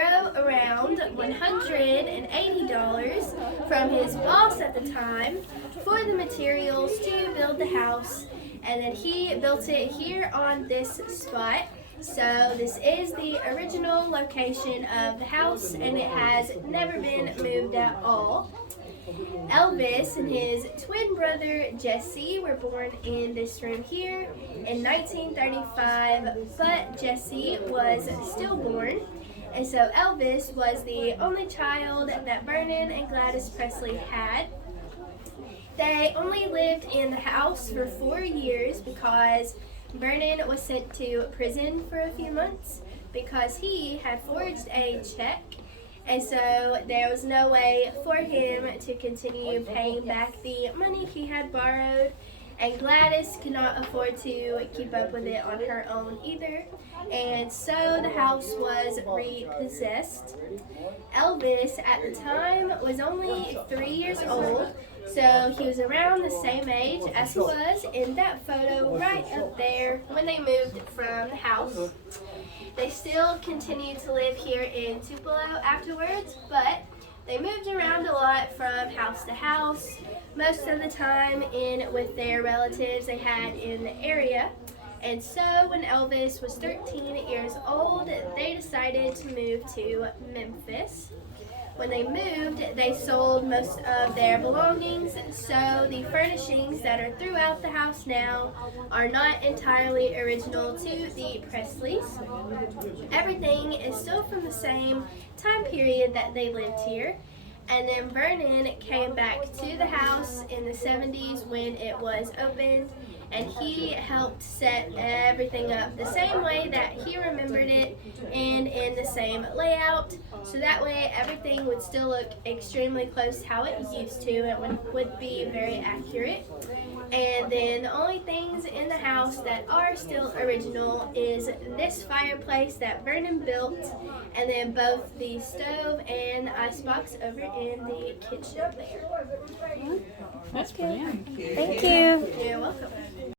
around $180 from his boss at the time for the materials to build the house, and then he built it here on this spot. So this is the original location of the house, and it has never been moved at all. Elvis and his twin brother Jesse were born in this room here in 1935, but Jesse was stillborn. And so Elvis was the only child that Vernon and Gladys Presley had. They only lived in the house for 4 years because Vernon was sent to prison for a few months because he had forged a check. And so there was no way for him to continue paying back the money he had borrowed. And Gladys could not afford to keep up with it on her own either. And so the house was repossessed. Elvis at the time was only 3 years old, so he was around the same age as he was in that photo right up there when they moved from the house. They still continued to live here in Tupelo afterwards, but they moved around a lot from house to house, most of the time in with their relatives they had in the area. And so when Elvis was 13 years old, they decided to move to Memphis. When they moved, they sold most of their belongings, so the furnishings that are throughout the house now are not entirely original to the Presleys. Everything is still from the same time period that they lived here. And then Vernon came back to the house in the 70s when it was opened, and he helped set everything up the same way that he remembered it and in the same layout, so that way everything would still look extremely close to how it used to and would be very accurate. And then the only things in the house that are still original is this fireplace that Vernon built, and then both the stove and icebox over in the kitchen there. That's brilliant. Thank you. You're welcome.